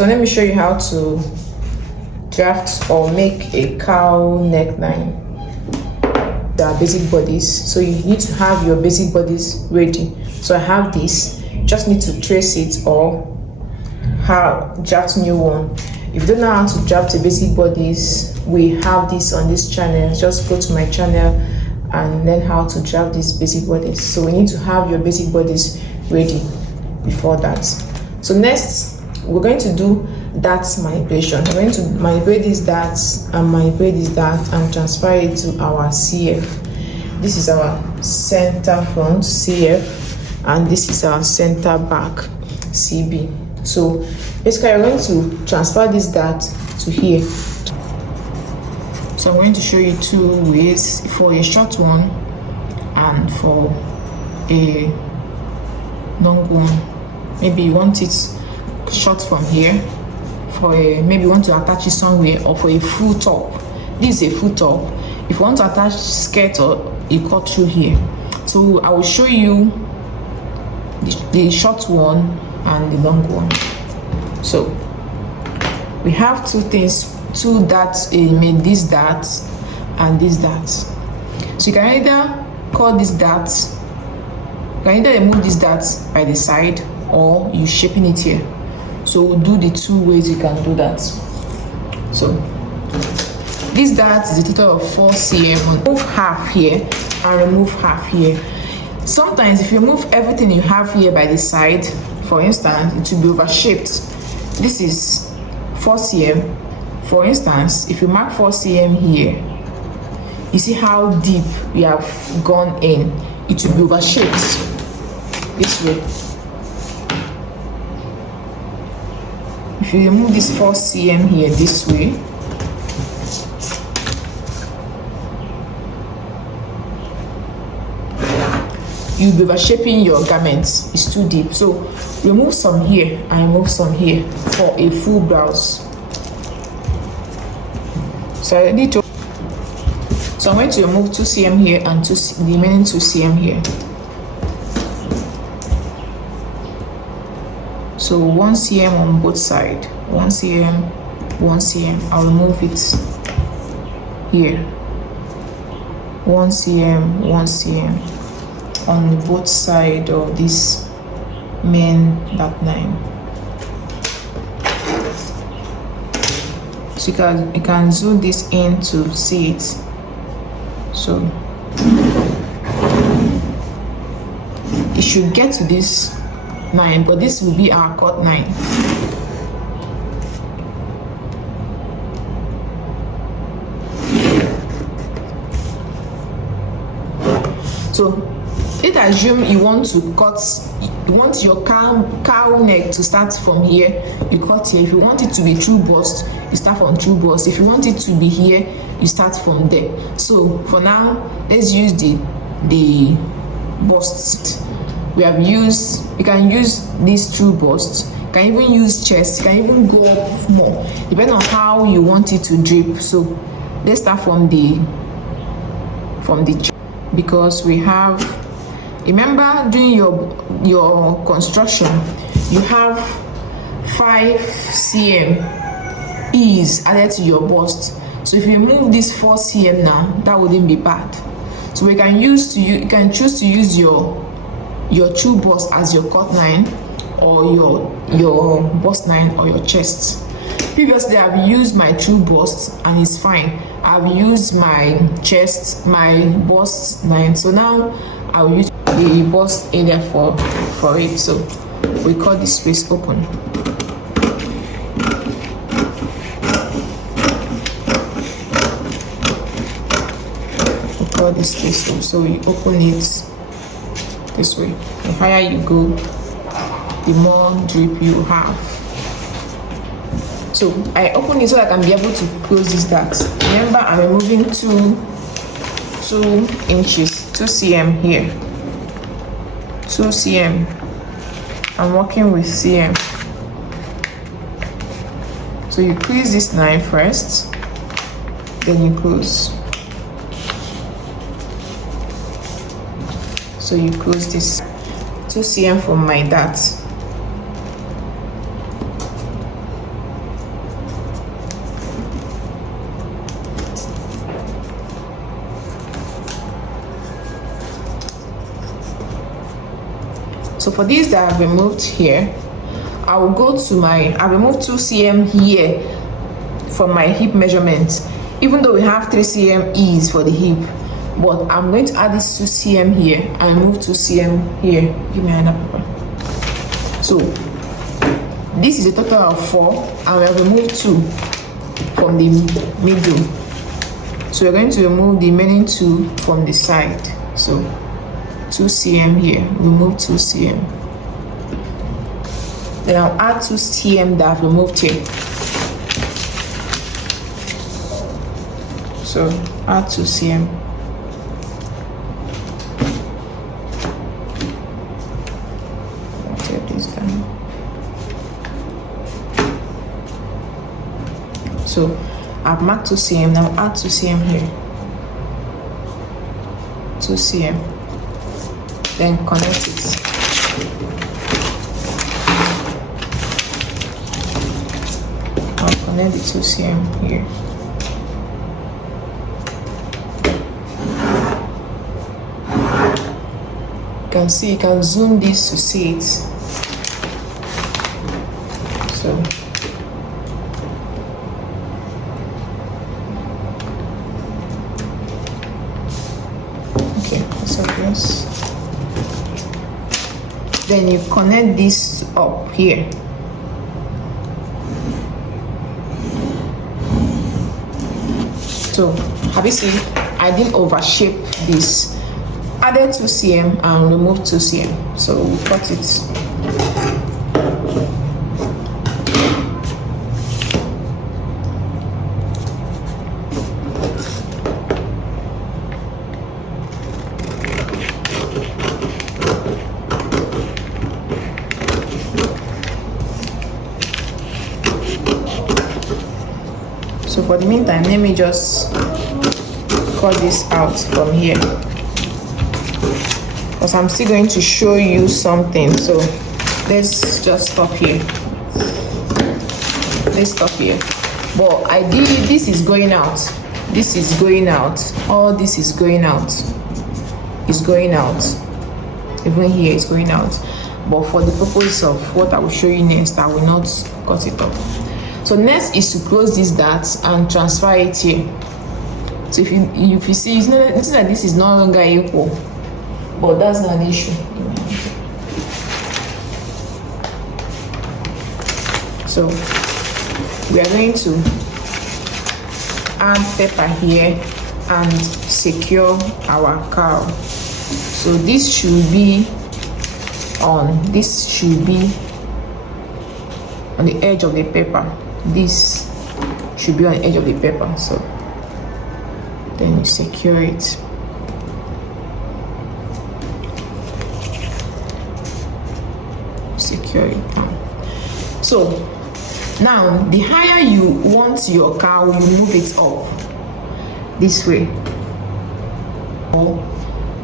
So let me show you how to draft or make a cowl neckline. The basic bodice. So you need to have your basic bodice ready. So I have this, just need to trace it or draft new one. If you don't know how to draft a basic bodice, we have this on this channel. Just go to my channel and learn how to draft this basic bodice. So we need to have your basic bodice ready before that. So next we're going to do that manipulation. We're going to manipulate this dart and manipulate this dart and transfer it to our CF. This is our center front CF and this is our center back CB. So basically we're going to transfer this dart to here. So I'm going to show you two ways, for a short one and for a long one. Maybe you want it short from here, for a maybe you want to attach it somewhere, or for a full top. This is a full top. If you want to attach skirt, or you cut through here. So I will show you the short one and the long one. So we have two things, two darts, made this dart and this dart. So you can either cut this dart, you can either remove this dart by the side or you shaping it here. So we'll do the two ways you can do that. So this dart is a total of 4 cm. Remove half here and remove half here. Sometimes if you remove everything you have here by the side, for instance, it will be overshaped. This is 4 cm. For instance, if you mark 4 cm here, you see how deep we have gone in. It will be overshaped this way. If you remove this 4 cm here this way, you'll be overshaping your garments. It's too deep. So remove some here and remove some here for a full blouse. So I need to. So I'm going to remove 2 cm here and the remaining 2 cm here. So 1 cm on both sides. 1 cm, 1 cm. I'll remove it here. 1 cm, 1 cm on both sides of this main dart line. So you can zoom this in to see it. So it should get to this line, but this will be our cut line. So let's assume you want to cut, you want your cowl neck to start from here, you cut here. If you want it to be true bust, you start from true bust. If you want it to be here, you start from there. So for now, let's use the bust. We have used, you can use this true bust, you can even use chest, you can even go up more depending on how you want it to drip. So let's start from the chest, because we have, remember during your construction you have 5 cm ease added to your bust. So if you remove this 4 cm now, that wouldn't be bad. So we can you can choose to use your true bust as your cut line, or your bust line, or your chest. Previously I've used my true bust and it's fine. I've used my chest, my bust line. So now I'll use the bust area for it. So we cut this space open. We cut this space open. So we open it this way. The higher you go, the more drip you have. So I open it so I can be able to close this dart. Remember, I'm removing 2 inches, 2 cm here, 2 cm. I'm working with cm. So you crease this line first, then you close. So you close this 2 cm from my dart. So for this that I've removed here, I will go to I've removed 2 cm here from my hip measurement, even though we have 3 cm ease for the hip, but I'm going to add this 2 cm here and remove 2 cm here. Give me another paper. So this is a total of 4, and we have removed 2 from the middle. So we're going to remove the remaining 2 from the side. So 2 cm here, remove 2 cm. Then I'll add 2 cm that I've removed here. So add 2 cm. I'll take this down. So I've marked 2 cm, now add 2 cm here. 2 cm. Then connect it. I'll connect the 2 cm here. You can see, you can zoom this to see it. So okay, that's obvious. Then you connect this up here. So have you seen, I didn't overshape this. Added 2 cm and removed 2 cm. So we cut it. So for the meantime, let me just cut this out from here, because I'm still going to show you something. So let's just stop here. Let's stop here. But ideally, this is going out. This is going out. All this is going out. It's going out. Even here it's going out. But for the purpose of what I will show you next, I will not cut it off. So next is to close this dart and transfer it here. So if you see, it's that this is no longer equal, but that's not an issue. So we are going to add paper here and secure our cowl. So this should be on the edge of the paper. This should be on the edge of the paper. So then you secure it. Secure it now. So now the higher you want your cowl, you move it up this way, or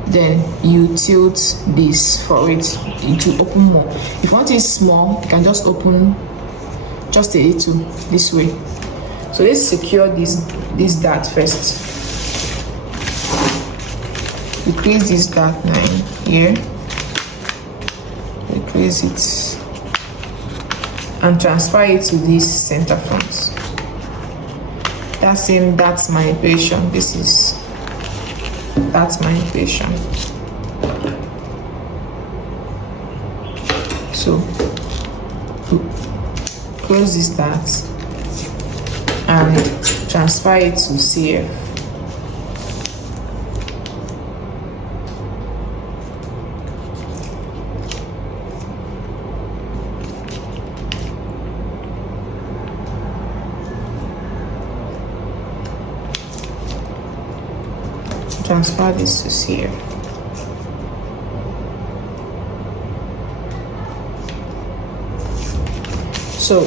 then you tilt this for it to open more. If you want it small, you can just open just a little this way. So let's secure this dart first. We crease this dart line here. We crease it and transfer it to this center front. That's my equation. That's my equation. So close this dart and transfer it to CF. Transfer this to CF. So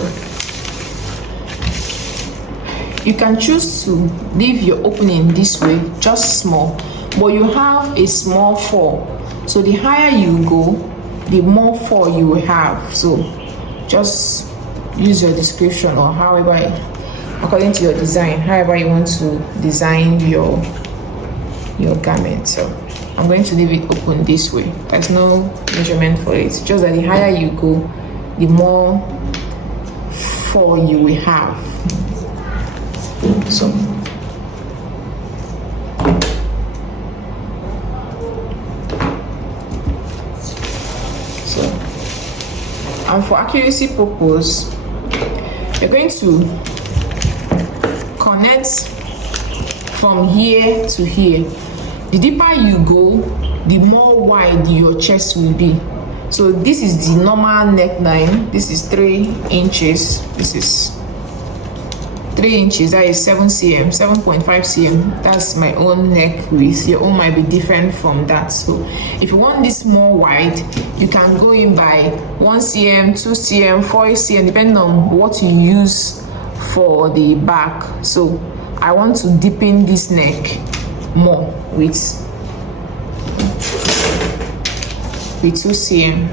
you can choose to leave your opening this way, just small, but you have a small fall. So the higher you go, the more fall you will have. So just use your description, or however, according to your design, however you want to design your your garment. So I'm going to leave it open this way. There's no measurement for it, just that the higher you go, the more fall you will have. So and for accuracy purpose, you're going to connect from here to here. The deeper you go, the more wide your chest will be. So this is the normal neckline. This is 3 inches. This is 3 inches. That is 7 cm, 7.5 cm. That's my own neck width. Your own might be different from that. So if you want this more wide, you can go in by 1 cm, 2 cm, 4 cm, depending on what you use for the back. So I want to deepen this neck more with 2 cm.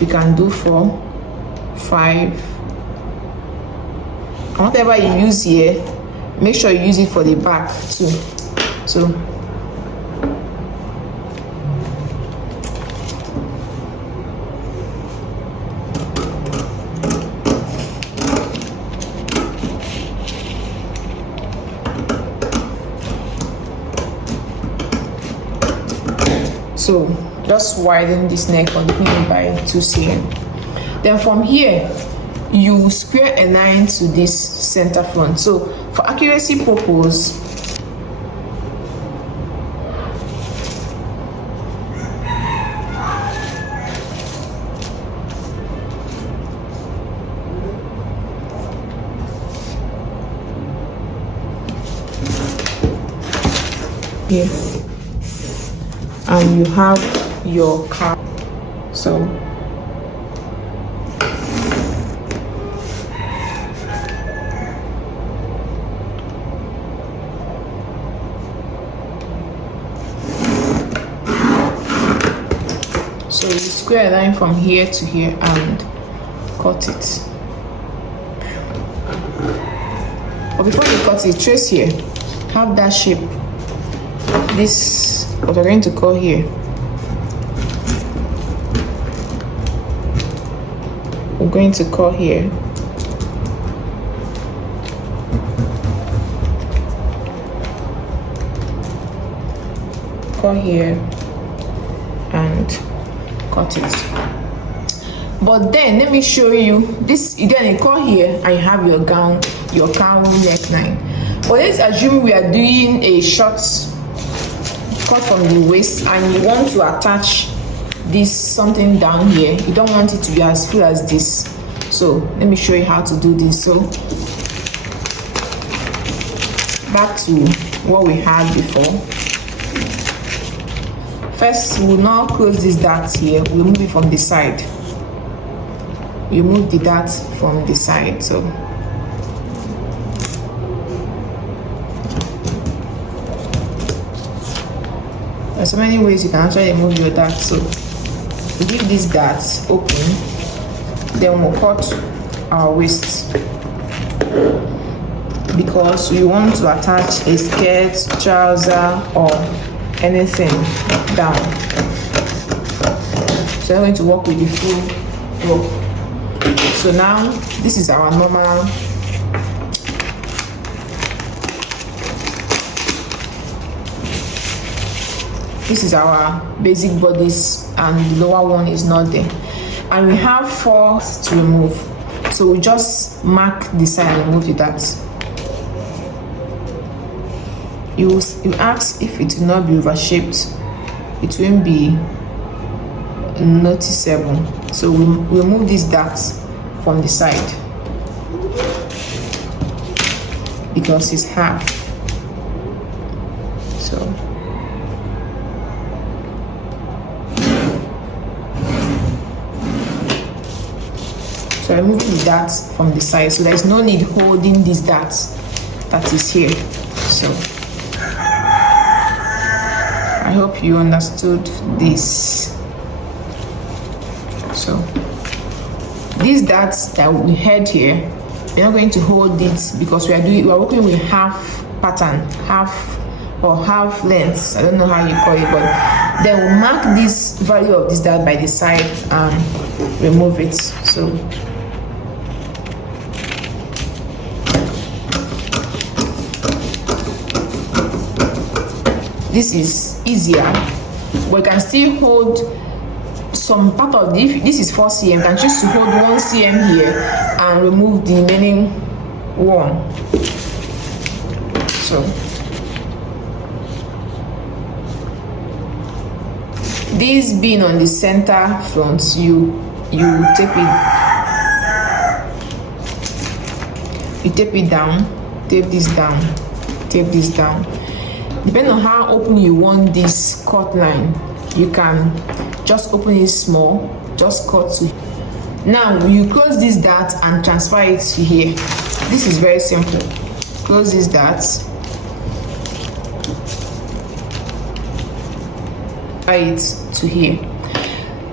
You can do 4, 5. Whatever you use here, make sure you use it for the back too. So just widen this neck on me by 2 cm. Then from here, you square a line to this center front. So for accuracy purpose, here, and you have your cowl. So you square a line from here to here and cut it. But before you cut it, trace here. Have that shape. This, what we're going to call here. We're going to call here. Call here and cut it. But then let me show you this again. You call here and you have your gown, your cowl neckline. But let's assume we are doing a short cut from the waist and you want to attach this something down here. You don't want it to be as full as this. So let me show you how to do this. So back to what we had before. First, we'll now close this dart here. We'll move it from the side. You move the dart from the side. So there's so many ways you can actually move your dart. So we leave this dart open. Then we'll cut our waist because we want to attach a skirt, trouser, or anything down. So I'm going to work with the full rope. So now this is our normal basic bodice, and the lower one is not there. And we have 4 to remove. So we just mark the side and remove the darts. You ask if it will not be overshaped. It won't be noticeable. So we remove these darts from the side because it's half. So I remove the darts from the side, so there's no need holding these darts that is here. So I hope you understood this. So these darts that we had here, we're not going to hold it because we are working with half pattern, half or half length, I don't know how you call it, but then we'll mark this value of this dart by the side and remove it. So this is easier, but you can still hold some part of this is 4 cm. You can choose to hold 1 cm here and remove the remaining one. So this being on the center front, you tape it down, tape this down, tape this down. Depending on how open you want this cut line, you can just open it small, just cut to. Now you close this dart and transfer it to here. This is very simple. Close this dart, it to here.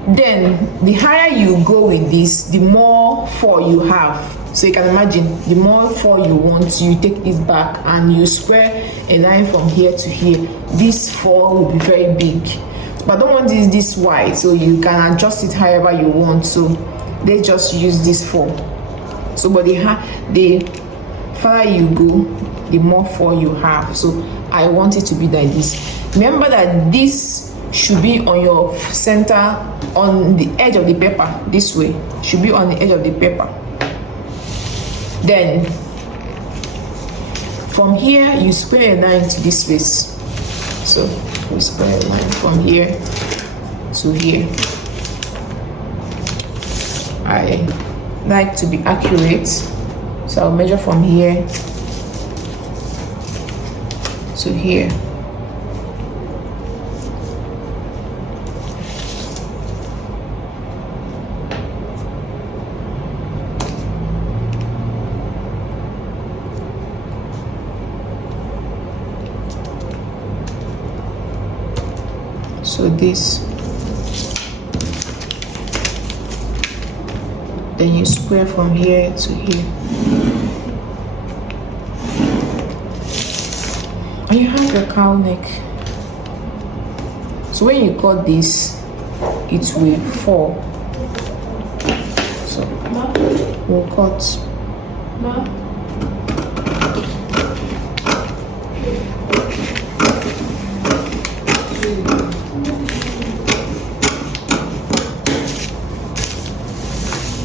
Then the higher you go with this, the more fall you have. So you can imagine, the more fall you want, you take this back and you square a line from here to here. This fall will be very big, but I don't want this wide, so you can adjust it however you want. So they just use this fall. So but the farther you go, the more fall you have. So I want it to be like this. Remember that this should be on your center, on the edge of the paper. This way should be on the edge of the paper. Then from here you square a line to this place. So we square a line from here to here. I like to be accurate, so I'll measure from here to here. So this, then you square from here to here, and you have the cowl neck. So when you cut this, it will fall. So we'll cut.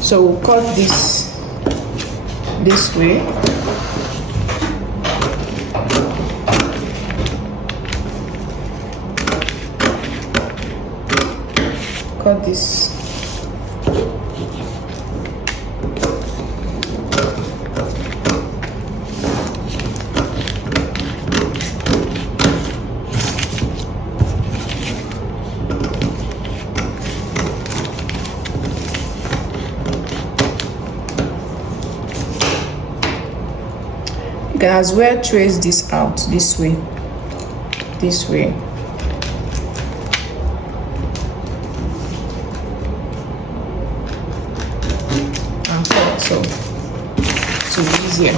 So we'll cut this way. Cut this. You can as well trace this out this way, and cut, so to be easier.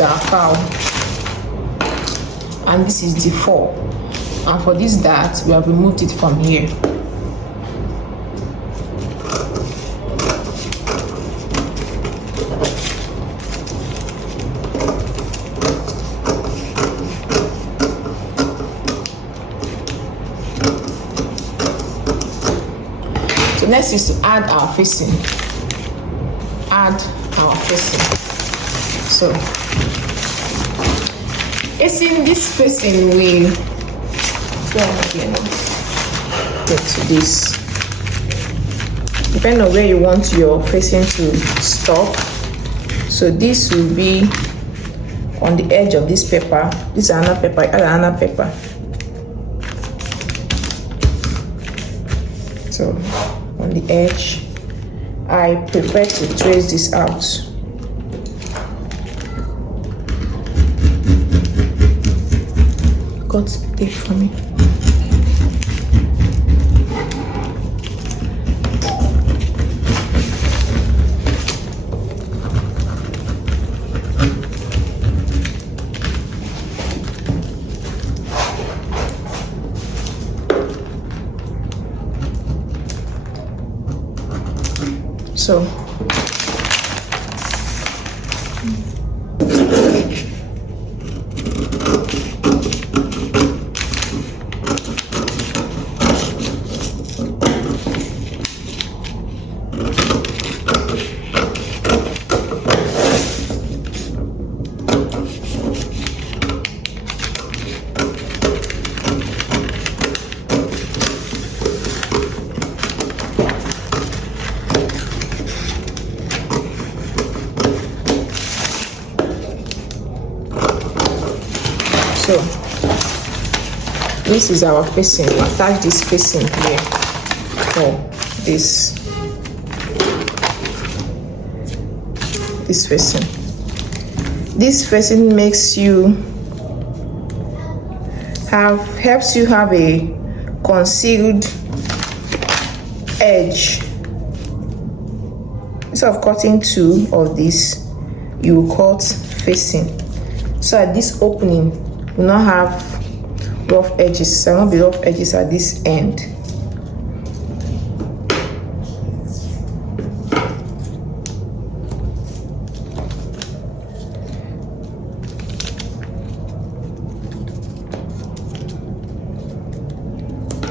Our cowl, and this is the fall, and for this dart we have removed it from here. So next is to add our facing. So this facing we get to this. Depending on where you want your facing to stop. So this will be on the edge of this paper. This is another paper, another paper. So on the edge, I prefer to trace this out cut tape for me. So this is our facing. Attach this facing here for this facing. This facing helps you have a concealed edge. Instead of cutting two of this, you will cut facing. So at this opening, you will not have rough edges. So there won't be rough edges at this end.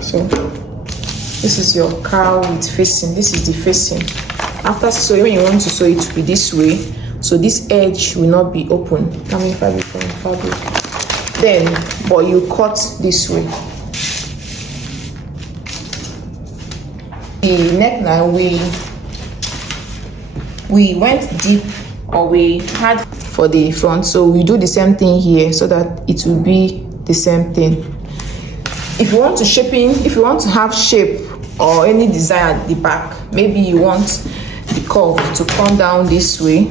So this is your cowl with facing. This is the facing. After sewing, when you want to sew it to be this way, so this edge will not be open. Coming fabric from fabric. Then, but you cut this way. The neckline, we went deep, or we had for the front, so we do the same thing here so that it will be the same thing. If you want to have shape or any design at the back, maybe you want the curve to come down this way,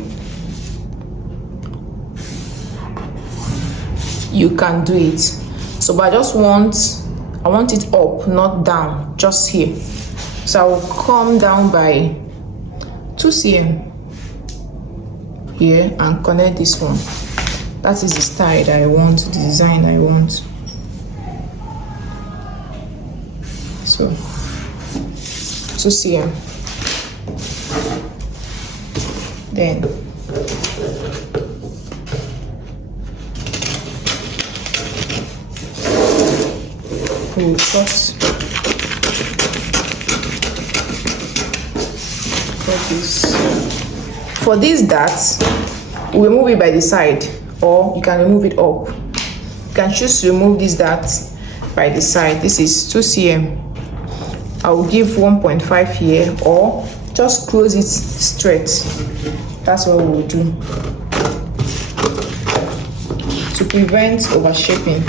you can do it. So but I want it up, not down, just here. So I will come down by 2 cm here and connect this one. That is the style that I want, the design I want. So 2 cm. Then we'll cut this. For these darts, we remove it by the side, or you can remove it up. You can choose to remove this dart by the side. This is 2 cm. I will give 1.5 here, or just close it straight. That's what we will do to prevent overshaping.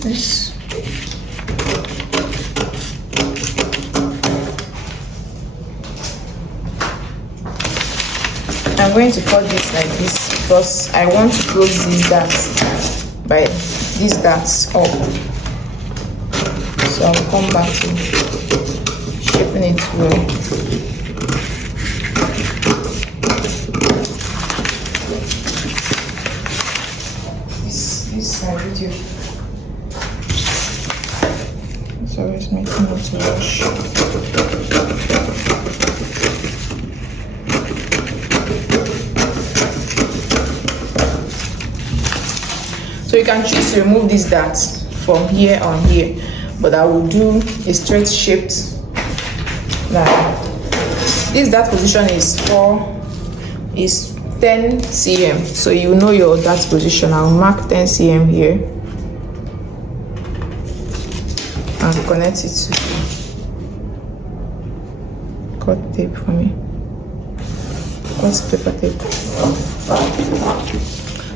This. I'm going to cut this like this because I want to close these darts by these darts up. So I'll come back to shaping it well. This is my video. So it's making me to rush. So you can choose to remove these darts from here on here, but I will do a straight shaped line. This dart position is 10 cm, so you know your dart position. I'll mark 10 cm here and connect it to cut tape for me. What's paper tape?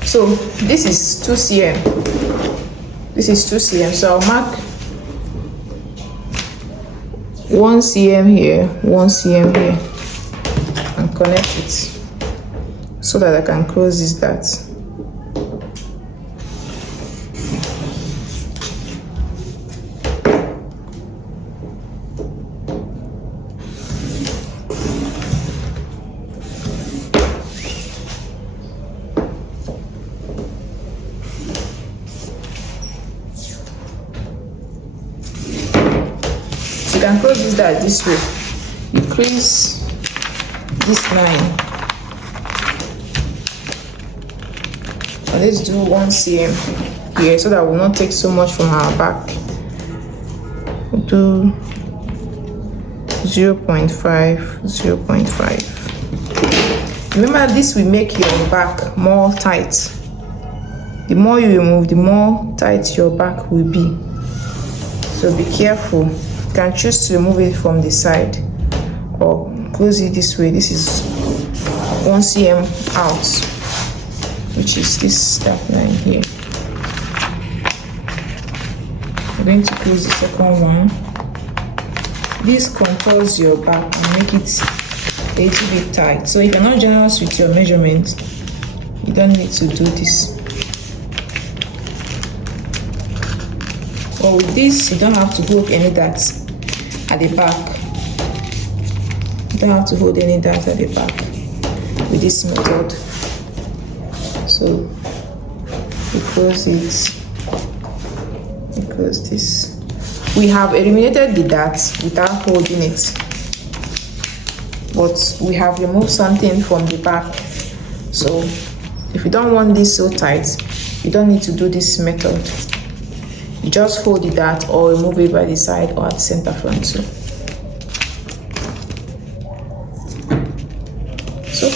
So this is 2 cm. This is 2 cm. So I'll mark 1 cm here, 1 cm here, and connect it so that I can close this dart. You can close this dart this way. You crease this line. And let's do 1 cm here so that we'll not take so much from our back. We'll do 0.5, 0.5. Remember, this will make your back more tight. The more you remove, the more tight your back will be. So be careful. You can choose to remove it from the side or close it this way. This is 1 cm out, which is this dark line here. I'm going to close the second one. This contours your back and make it a little bit tight. So if you're not generous with your measurement, you don't need to do this. But with this, you don't have to hold any darts at the back. You don't have to hold any darts at the back with this method. So we close it. We close this. We have eliminated the darts without holding it, but we have removed something from the back. So if you don't want this so tight, you don't need to do this method. You just hold the dart or remove it by the side or at the center front. So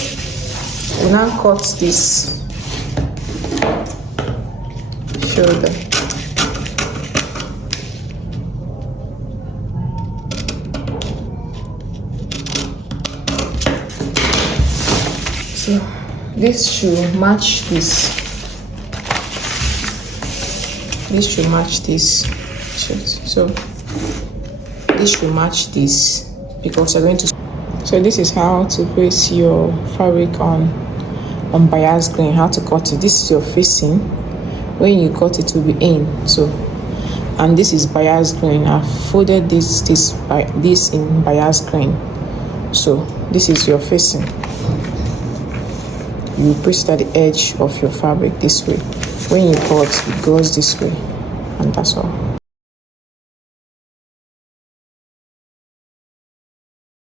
we now cut this shoulder. So this should match this. This should match this. So this should match this because you're going to. So this is how to place your fabric on bias grain. How to cut it. This is your facing. When you cut it, will be in. So, and this is bias grain. I've folded this in bias grain. So this is your facing. You place it at the edge of your fabric this way. When you cut, it goes this way, and that's all.